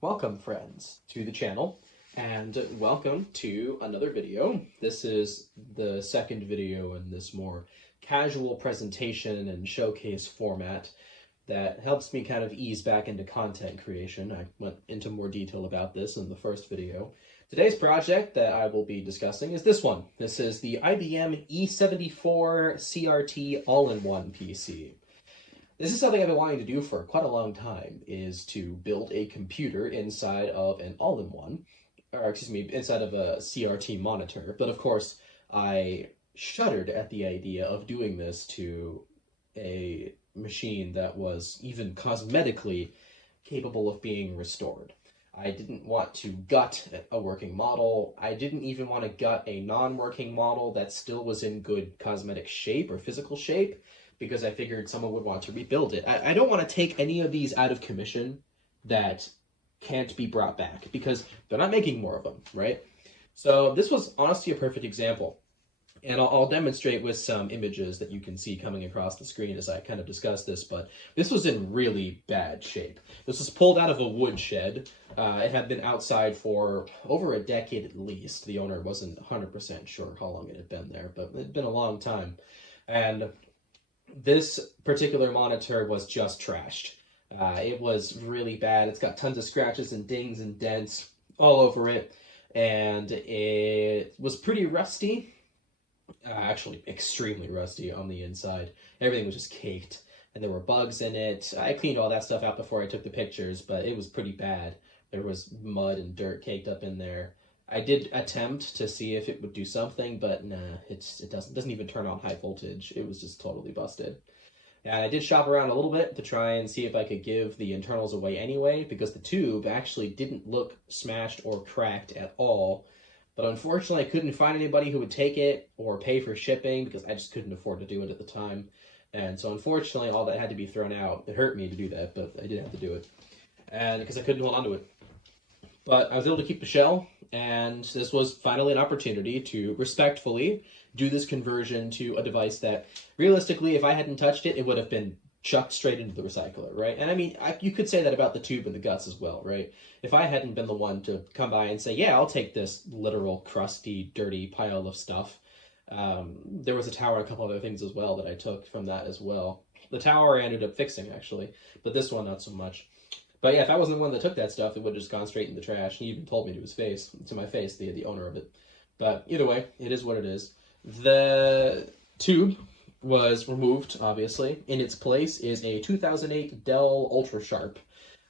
Welcome, friends, to the channel, and welcome to another video. This is the second video in this more casual presentation and showcase format that helps me kind of ease back into content creation. I went into more detail about this in the first video. Today's project that I will be discussing is this one. This is the IBM E74 CRT all-in-one PC. This is something I've been wanting to do for quite a long time, is to build a computer inside of an all-in-one, or excuse me, inside of a CRT monitor. But of course, I shuddered at the idea of doing this to a machine that was even cosmetically capable of being restored. I didn't want to gut a working model. I didn't even want to gut a non-working model that still was in good cosmetic shape or physical shape, because I figured someone would want to rebuild it. I don't want to take any of these out of commission that can't be brought back, because they're not making more of them, right? So this was honestly a perfect example. And I'll demonstrate with some images that you can see coming across the screen as I kind of discuss this, but this was in really bad shape. This was pulled out of a woodshed. It had been outside for over a decade at least. The owner wasn't 100% sure how long it had been there, but it had been a long time. And this particular monitor was just trashed. It was really bad. It's got tons of scratches and dings and dents all over it, and it was pretty rusty. Actually, extremely rusty on the inside. Everything was just caked, and there were bugs in it. I cleaned all that stuff out before I took the pictures, but it was pretty bad. There was mud and dirt caked up in there. I did attempt to see if it would do something, but nah, it doesn't even turn on high voltage. It was just totally busted. And I did shop around a little bit to try and see if I could give the internals away anyway, because the tube actually didn't look smashed or cracked at all. But unfortunately, I couldn't find anybody who would take it or pay for shipping, because I just couldn't afford to do it at the time. And so unfortunately, all that had to be thrown out. It hurt me to do that, but I did have to do it. And because I couldn't hold on to it. But I was able to keep the shell, and this was finally an opportunity to respectfully do this conversion to a device that, realistically, if I hadn't touched it, it would have been chucked straight into the recycler, right? And I mean, you could say that about the tube and the guts as well, right? If I hadn't been the one to come by and say, yeah, I'll take this literal crusty, dirty pile of stuff. There was a tower and a couple other things as well that I took from that as well. The tower I ended up fixing, actually, but this one not so much. But yeah, if I wasn't the one that took that stuff, it would have just gone straight in the trash. He even told me to my face, the owner of it. But either way, it is what it is. The tube was removed, obviously. In its place is a 2008 Dell Ultra Sharp.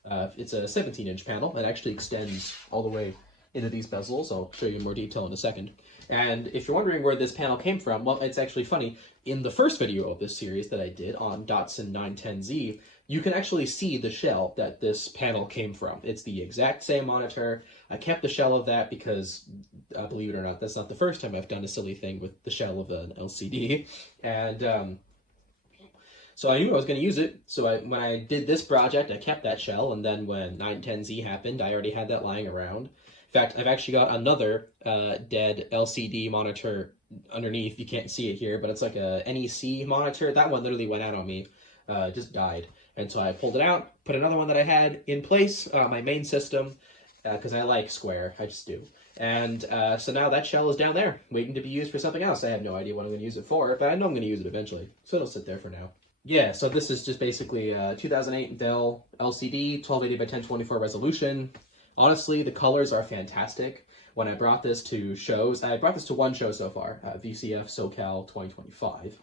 It's a 17-inch panel. It actually extends all the way into these bezels. I'll show you more detail in a second. And if you're wondering where this panel came from, well, it's actually funny. In the first video of this series that I did on Datsun 910Z, you can actually see the shell that this panel came from. It's the exact same monitor. I kept the shell of that because, believe it or not, that's not the first time I've done a silly thing with the shell of an LCD. And so I knew I was going to use it. So when I did this project, I kept that shell. And then when 910Z happened, I already had that lying around. In fact, I've actually got another dead LCD monitor underneath. You can't see it here, but it's like a NEC monitor. That one literally went out on me, just died. And so I pulled it out, put another one that I had in place, my main system, because I like square, I just do. And so now that shell is down there, waiting to be used for something else. I have no idea what I'm going to use it for, but I know I'm going to use it eventually. So it'll sit there for now. Yeah, so this is just basically a 2008 Dell LCD, 1280 by 1024 resolution. Honestly, the colors are fantastic. When I brought this to shows, I brought this to one show so far, VCF SoCal 2025.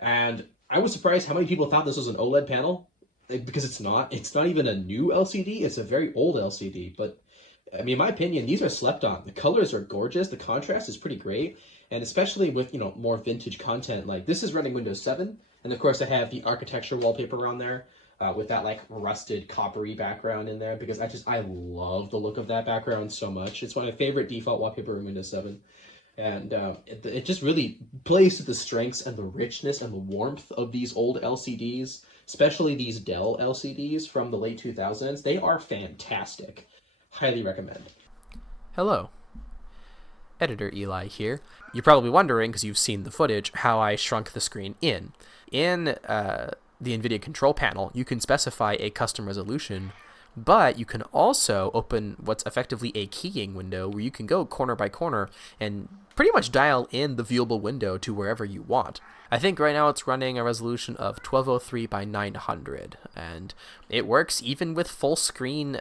And I was surprised how many people thought this was an OLED panel. Because it's not. It's not even a new LCD. It's a very old LCD. But, I mean, in my opinion, these are slept on. The colors are gorgeous. The contrast is pretty great. And especially with, more vintage content. Like, this is running Windows 7. And, of course, I have the architecture wallpaper on there with that, like, rusted coppery background in there. Because I love the look of that background so much. It's one of my favorite default wallpaper in Windows 7. And it just really plays to the strengths and the richness and the warmth of these old LCDs, especially these Dell LCDs from the late 2000s. They are fantastic. Highly recommend. Hello. Editor Eli here. You're probably wondering, because you've seen the footage, how I shrunk the screen in. In the NVIDIA control panel, you can specify a custom resolution But you can also open what's effectively a keying window where you can go corner by corner and pretty much dial in the viewable window to wherever you want. I think right now it's running a resolution of 1203 by 900, and it works even with full screen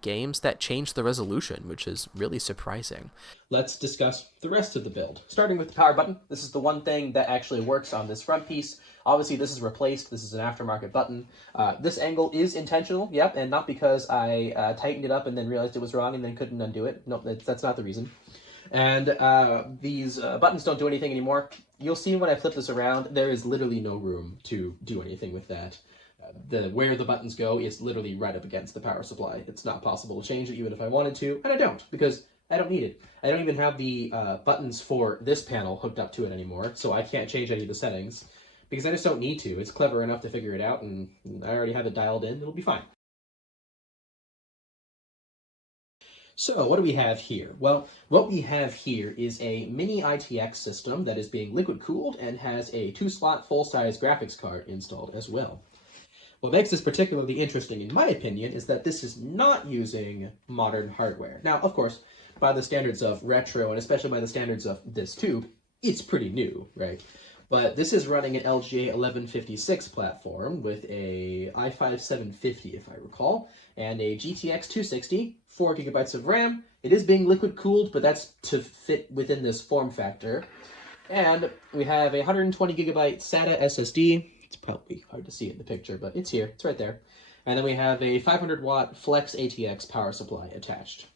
games that change the resolution, which is really surprising. Let's discuss the rest of the build. Starting with the power button, this is the one thing that actually works on this front piece. Obviously, this is replaced. This is an aftermarket button. This angle is intentional, yep, and not because I tightened it up and then realized it was wrong and then couldn't undo it. No, that's not the reason. And these buttons don't do anything anymore. You'll see when I flip this around, there is literally no room to do anything with that. Where the buttons go is literally right up against the power supply. It's not possible to change it even if I wanted to, and I don't, because I don't need it. I don't even have the buttons for this panel hooked up to it anymore, so I can't change any of the settings, because I just don't need to. It's clever enough to figure it out, and I already have it dialed in. It'll be fine. So what do we have here? Well, what we have here is a mini ITX system that is being liquid cooled and has a 2-slot full-size graphics card installed as well. What makes this particularly interesting, in my opinion, is that this is not using modern hardware. Now, of course, by the standards of retro, and especially by the standards of this tube, it's pretty new, right? But this is running an LGA 1156 platform with a i5 750, if I recall, and a GTX 260, 4 gigabytes of RAM. It is being liquid cooled, but that's to fit within this form factor. And we have a 120 gigabyte SATA SSD. It's probably hard to see it in the picture, but it's here. It's right there. And then we have a 500 watt Flex ATX power supply attached.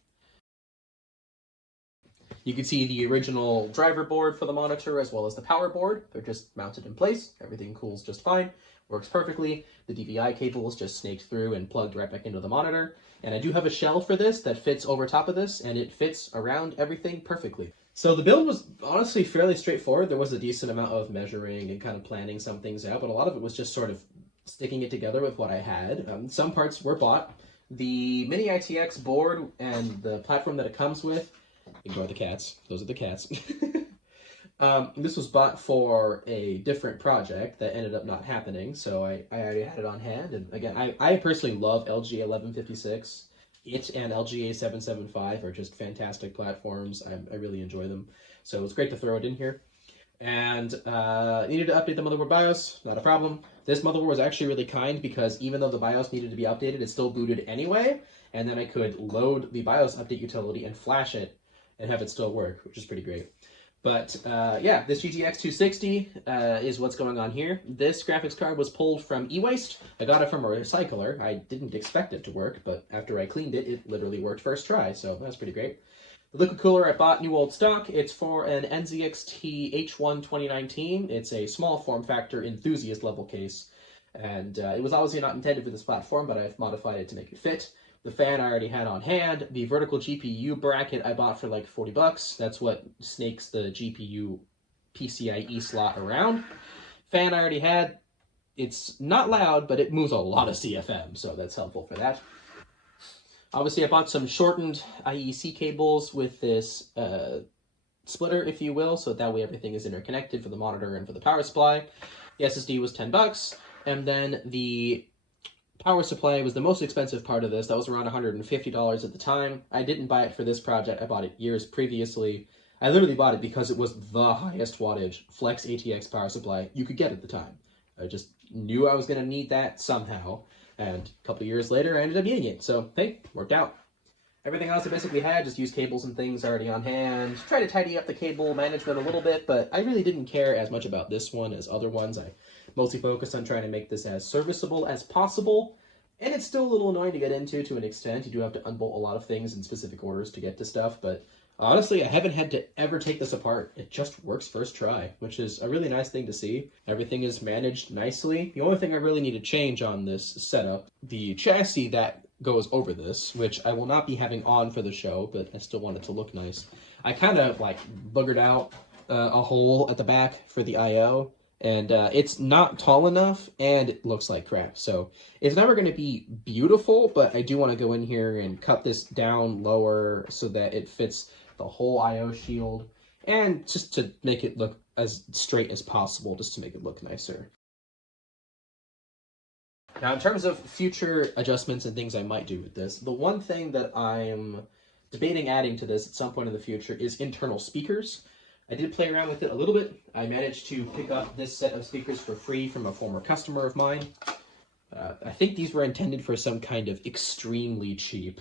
You can see the original driver board for the monitor as well as the power board. They're just mounted in place. Everything cools just fine. Works perfectly. The DVI cable is just snaked through and plugged right back into the monitor. And I do have a shell for this that fits over top of this, and it fits around everything perfectly. So the build was honestly fairly straightforward. There was a decent amount of measuring and kind of planning some things out, but a lot of it was just sort of sticking it together with what I had. Some parts were bought. The Mini ITX board and the platform that it comes with, ignore the cats, those are the cats. This was bought for a different project that ended up not happening, so I already had it on hand. And again, I personally love LGA 1156. It and LGA 775 are just fantastic platforms. I really enjoy them. So it's great to throw it in here. And needed to update the motherboard BIOS, not a problem. This motherboard was actually really kind because even though the BIOS needed to be updated, it still booted anyway. And then I could load the BIOS update utility and flash it and have it still work, which is pretty great. But yeah, this GTX 260 is what's going on here. This graphics card was pulled from e-waste. I got it from a recycler. I didn't expect it to work, but after I cleaned it, it literally worked first try, so that's pretty great. The liquid cooler I bought new old stock. It's for an NZXT H1 2019. It's a small form factor enthusiast level case, and it was obviously not intended for this platform, but I've modified it to make it fit. The fan I already had on hand. The vertical GPU bracket I bought for like 40 bucks. That's what snakes the GPU PCIe slot around. Fan I already had. It's not loud, but it moves a lot of CFM, so that's helpful for that. Obviously, I bought some shortened IEC cables with this splitter, if you will, so that way everything is interconnected for the monitor and for the power supply. The SSD was 10 bucks, and then the power supply was the most expensive part of this. That was around $150 at the time. I didn't buy it for this project. I bought it years previously. I literally bought it because it was the highest wattage Flex ATX power supply you could get at the time. I just knew I was going to need that somehow, and a couple of years later I ended up needing it. So, hey, worked out. Everything else I basically had, just used cables and things already on hand. Tried to tidy up the cable management a little bit, but I really didn't care as much about this one as other ones. I mostly focused on trying to make this as serviceable as possible, and it's still a little annoying to get into an extent. You do have to unbolt a lot of things in specific orders to get to stuff, but honestly, I haven't had to ever take this apart. It just works first try, which is a really nice thing to see. Everything is managed nicely. The only thing I really need to change on this setup, the chassis that goes over this, which I will not be having on for the show, but I still want it to look nice. I kind of like boogered out a hole at the back for the I/O, and it's not tall enough, and it looks like crap. So it's never going to be beautiful, but I do want to go in here and cut this down lower so that it fits the whole I/O shield, and just to make it look as straight as possible, just to make it look nicer. Now, in terms of future adjustments and things I might do with this, the one thing that I'm debating adding to this at some point in the future is internal speakers. I did play around with it a little bit. I managed to pick up this set of speakers for free from a former customer of mine. I think these were intended for some kind of extremely cheap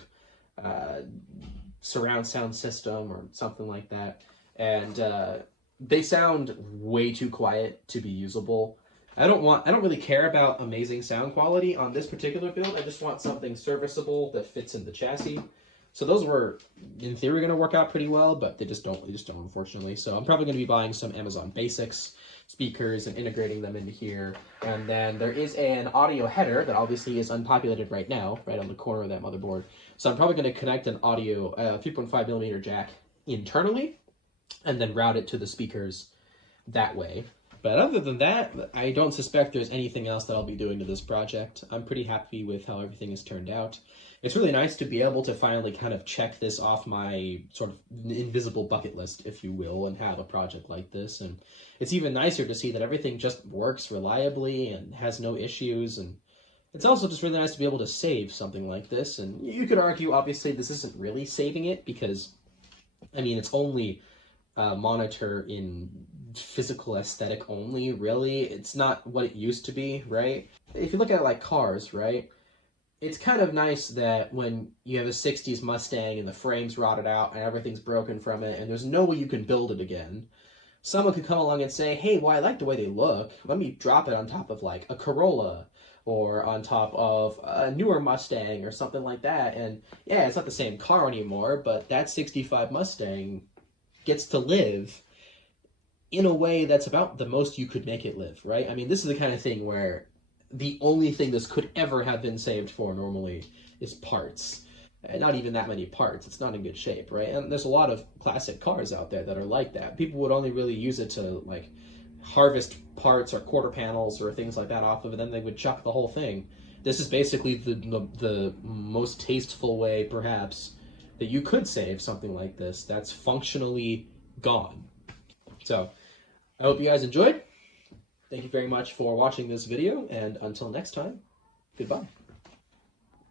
surround sound system or something like that. And they sound way too quiet to be usable. I don't really care about amazing sound quality on this particular build. I just want something serviceable that fits in the chassis. So those were, in theory, going to work out pretty well, but they just don't, unfortunately. So I'm probably going to be buying some Amazon Basics speakers and integrating them into here. And then there is an audio header that obviously is unpopulated right now, right on the corner of that motherboard. So I'm probably going to connect an audio 3.5 millimeter jack internally and then route it to the speakers that way. But other than that, I don't suspect there's anything else that I'll be doing to this project. I'm pretty happy with how everything has turned out. It's really nice to be able to finally kind of check this off my sort of invisible bucket list, if you will, and have a project like this. And it's even nicer to see that everything just works reliably and has no issues. And it's also just really nice to be able to save something like this. And you could argue, obviously, this isn't really saving it because, I mean, it's only a monitor in physical aesthetic only, really. It's not what it used to be, right? If you look at it like cars, right? It's kind of nice that when you have a 60s Mustang and the frame's rotted out and everything's broken from it and there's no way you can build it again, someone could come along and say, hey, well, I like the way they look. Let me drop it on top of like a Corolla or on top of a newer Mustang or something like that. And yeah, it's not the same car anymore, but that 65 Mustang gets to live in a way that's about the most you could make it live, right? I mean, this is the kind of thing where the only thing this could ever have been saved for normally is parts. And not even that many parts. It's not in good shape, right? And there's a lot of classic cars out there that are like that. People would only really use it to like harvest parts or quarter panels or things like that off of it, and then they would chuck the whole thing. This is basically the most tasteful way, perhaps, that you could save something like this that's functionally gone. So, I hope you guys enjoyed. Thank you very much for watching this video, and until next time, goodbye.